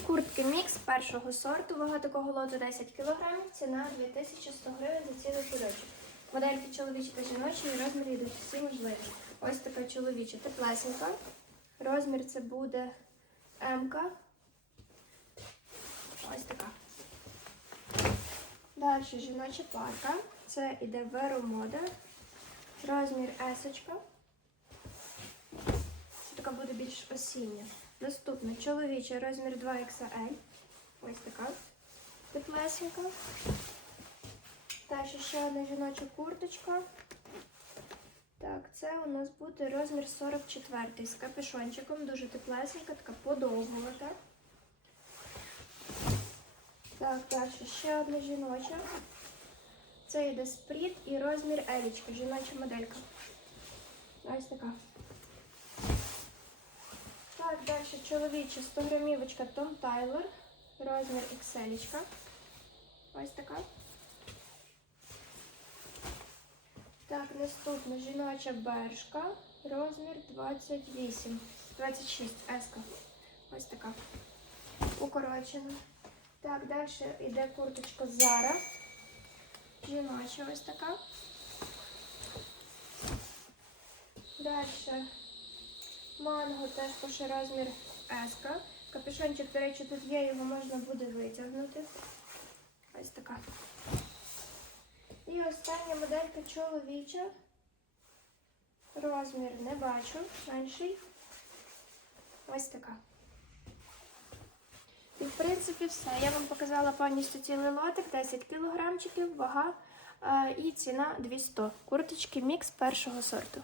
Куртки мікс першого сорту, вага такого лоту 10 кг, ціна 2100 гривень за цілий кульочок. Модельки чоловічі та жіночі і розміри йдуть всі можливі. Ось така чоловіча теплесенька. Розмір це буде М. Ось така. Далі жіноча парка. Це іде Веромода. Розмір есочка. Це така буде більш осіння. Наступна чоловіча розмір 2XL. Ось така. Теплесенька. Далі ще одна жіноча курточка. Так, це у нас буде розмір 44 з капюшончиком. Дуже теплесенька, така подовгувата. Так, далі ще одна жіноча. Це йде спріт і розмір елічка, жіноча моделька. Ось така. Далі чоловіча 100 грамівочка Том Тайлер. Розмір XL. Ось така. Так, наступна жіноча бершка. Розмір 28. 26 еска. Ось така. Укорочена. Так, далі йде курточка Зара. Жіноча ось така. Далі манго теж розмір S. Капюшончик, до речі, тут є, його можна буде витягнути. Ось така. І остання моделька чоловіча. Розмір не бачу, менший. Ось така. І в принципі все. Я вам показала повністю цілий лотик, 10 кілограмчиків, вага е, і ціна 200. Курточки мікс першого сорту.